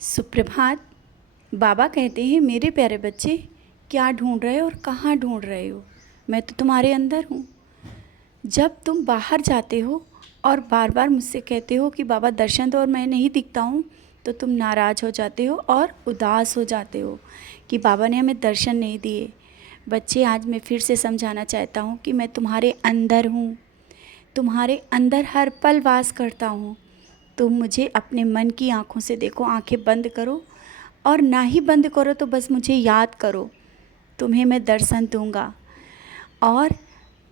सुप्रभात। बाबा कहते हैं, मेरे प्यारे बच्चे, क्या ढूंढ रहे हो और कहाँ ढूंढ रहे हो? मैं तो तुम्हारे अंदर हूँ। जब तुम बाहर जाते हो और बार बार मुझसे कहते हो कि बाबा दर्शन दो और मैं नहीं दिखता हूँ, तो तुम नाराज़ हो जाते हो और उदास हो जाते हो कि बाबा ने हमें दर्शन नहीं दिए। बच्चे, आज मैं फिर से समझाना चाहता हूँ कि मैं तुम्हारे अंदर हूँ, तुम्हारे अंदर हर पल वास करता हूँ। तुम मुझे अपने मन की आँखों से देखो, आंखें बंद करो, और ना ही बंद करो तो बस मुझे याद करो, तुम्हें मैं दर्शन दूंगा। और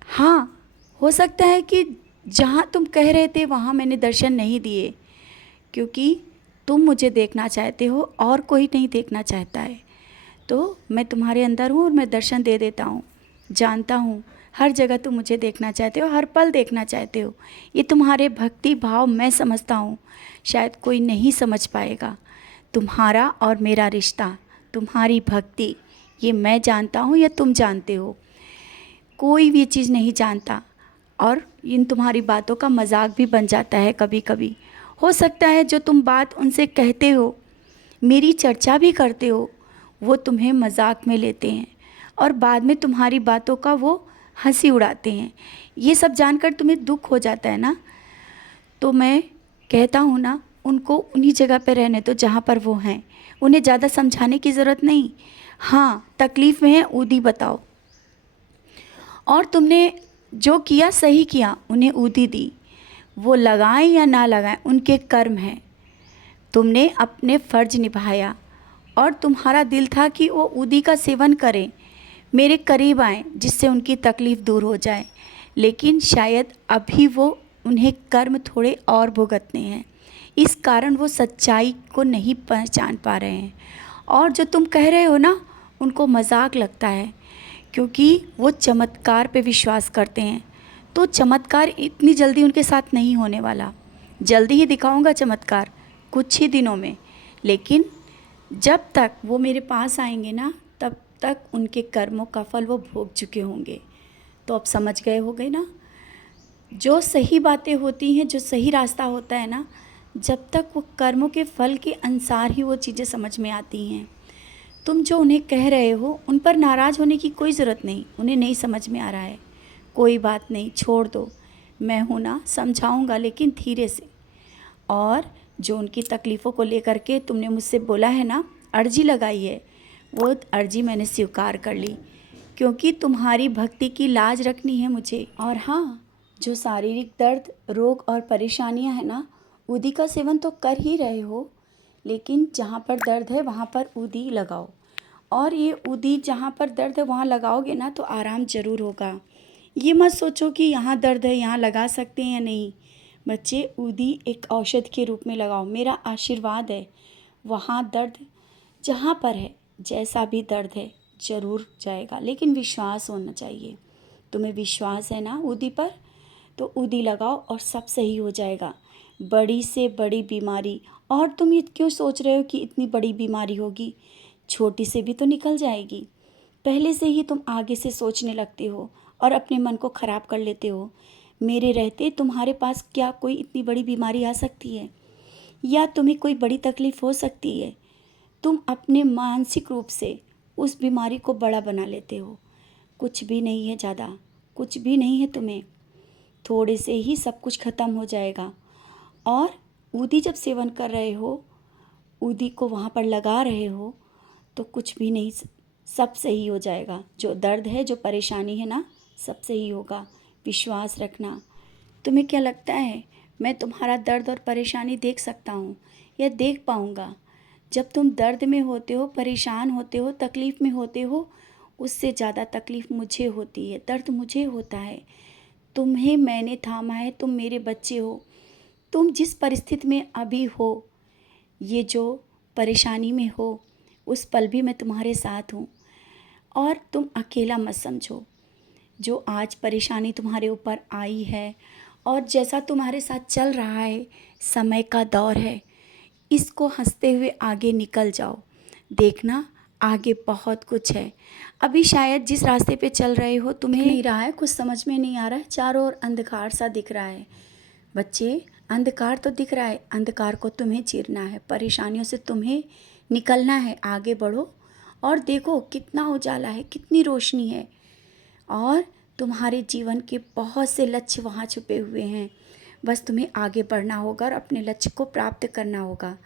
हाँ, हो सकता है कि जहाँ तुम कह रहे थे वहाँ मैंने दर्शन नहीं दिए, क्योंकि तुम मुझे देखना चाहते हो और कोई नहीं देखना चाहता है। तो मैं तुम्हारे अंदर हूँ और मैं दर्शन दे देता हूँ। जानता हूँ हर जगह तुम मुझे देखना चाहते हो, हर पल देखना चाहते हो। ये तुम्हारे भक्ति भाव मैं समझता हूँ, शायद कोई नहीं समझ पाएगा। तुम्हारा और मेरा रिश्ता, तुम्हारी भक्ति, ये मैं जानता हूँ या तुम जानते हो। कोई भी चीज़ नहीं जानता, और इन तुम्हारी बातों का मजाक भी बन जाता है कभी कभी। हो सकता है जो तुम बात उनसे कहते हो, मेरी चर्चा भी करते हो, वो तुम्हें मजाक में लेते हैं और बाद में तुम्हारी बातों का वो हंसी उड़ाते हैं। ये सब जानकर तुम्हें दुख हो जाता है ना। तो मैं कहता हूँ ना, उनको उन्हीं जगह पे रहने दो जहाँ पर वो हैं। उन्हें ज़्यादा समझाने की ज़रूरत नहीं। हाँ, तकलीफ़ में है, ऊदी बताओ। और तुमने जो किया सही किया, उन्हें ऊदी दी। वो लगाएं या ना लगाएं, उनके कर्म हैं। तुमने अपने फ़र्ज निभाया और तुम्हारा दिल था कि वो ऊदी का सेवन करें, मेरे करीब आएँ, जिससे उनकी तकलीफ़ दूर हो जाए। लेकिन शायद अभी वो उन्हें कर्म थोड़े और भुगतने हैं, इस कारण वो सच्चाई को नहीं पहचान पा रहे हैं। और जो तुम कह रहे हो ना, उनको मजाक लगता है, क्योंकि वो चमत्कार पे विश्वास करते हैं। तो चमत्कार इतनी जल्दी उनके साथ नहीं होने वाला। जल्दी ही दिखाऊंगा चमत्कार, कुछ ही दिनों में। लेकिन जब तक वो मेरे पास आएंगे ना, तब तक उनके कर्मों का फल वो भोग चुके होंगे। तो अब समझ गए हो गए ना, जो सही बातें होती हैं, जो सही रास्ता होता है ना, जब तक वो कर्मों के फल के अनुसार ही वो चीज़ें समझ में आती हैं। तुम जो उन्हें कह रहे हो, उन पर नाराज़ होने की कोई ज़रूरत नहीं। उन्हें नहीं समझ में आ रहा है, कोई बात नहीं, छोड़ दो। मैं हूँ ना, समझाऊँगा, लेकिन धीरे से। और जो उनकी तकलीफ़ों को लेकर के तुमने मुझसे बोला है ना, अर्जी लगाई है, वो अर्जी मैंने स्वीकार कर ली, क्योंकि तुम्हारी भक्ति की लाज रखनी है मुझे। और हाँ, जो शारीरिक दर्द, रोग और परेशानियां हैं ना, ऊदी का सेवन तो कर ही रहे हो, लेकिन जहाँ पर दर्द है वहाँ पर ऊदी लगाओ। और ये ऊदी जहाँ पर दर्द है वहाँ लगाओगे ना, तो आराम ज़रूर होगा। ये मत सोचो कि यहाँ दर्द है, यहाँ लगा सकते हैं या नहीं। बच्चे, ऊदी एक औषध के रूप में लगाओ, मेरा आशीर्वाद है। वहाँ दर्द जहाँ पर है, जैसा भी दर्द है, ज़रूर जाएगा, लेकिन विश्वास होना चाहिए। तुम्हें विश्वास है ना ऊदी पर, तो ऊदी लगाओ और सब सही हो जाएगा। बड़ी से बड़ी बीमारी, और तुम ये क्यों सोच रहे हो कि इतनी बड़ी बीमारी होगी? छोटी से भी तो निकल जाएगी। पहले से ही तुम आगे से सोचने लगते हो और अपने मन को ख़राब कर लेते हो। मेरे रहते तुम्हारे पास क्या कोई इतनी बड़ी बीमारी आ सकती है, या तुम्हें कोई बड़ी तकलीफ़ हो सकती है? तुम अपने मानसिक रूप से उस बीमारी को बड़ा बना लेते हो। कुछ भी नहीं है ज़्यादा, कुछ भी नहीं है तुम्हें, थोड़े से ही सब कुछ ख़त्म हो जाएगा। और ऊदी जब सेवन कर रहे हो, ऊदी को वहाँ पर लगा रहे हो, तो कुछ भी नहीं, सब सही हो जाएगा। जो दर्द है, जो परेशानी है ना, सब सही होगा। विश्वास रखना। तुम्हें क्या लगता है मैं तुम्हारा दर्द और परेशानी देख सकता हूँ या देख पाऊँगा? जब तुम दर्द में होते हो, परेशान होते हो, तकलीफ़ में होते हो, उससे ज़्यादा तकलीफ़ मुझे होती है, दर्द मुझे होता है। तुम्हें मैंने थामा है, तुम मेरे बच्चे हो। तुम जिस परिस्थिति में अभी हो, ये जो परेशानी में हो, उस पल भी मैं तुम्हारे साथ हूँ। और तुम अकेला मत समझो। जो आज परेशानी तुम्हारे ऊपर आई है और जैसा तुम्हारे साथ चल रहा है, समय का दौर है, इसको हंसते हुए आगे निकल जाओ। देखना, आगे बहुत कुछ है। अभी शायद जिस रास्ते पे चल रहे हो, तुम्हें नहीं रहा है, कुछ समझ में नहीं आ रहा है, चारों ओर अंधकार सा दिख रहा है। बच्चे, अंधकार तो दिख रहा है, अंधकार को तुम्हें चीरना है, परेशानियों से तुम्हें निकलना है। आगे बढ़ो और देखो कितना उजाला है, कितनी रोशनी है, और तुम्हारे जीवन के बहुत से लक्ष्य वहाँ छुपे हुए हैं। बस तुम्हें आगे बढ़ना होगा और अपने लक्ष्य को प्राप्त करना होगा।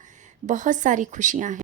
बहुत सारी खुशियाँ हैं।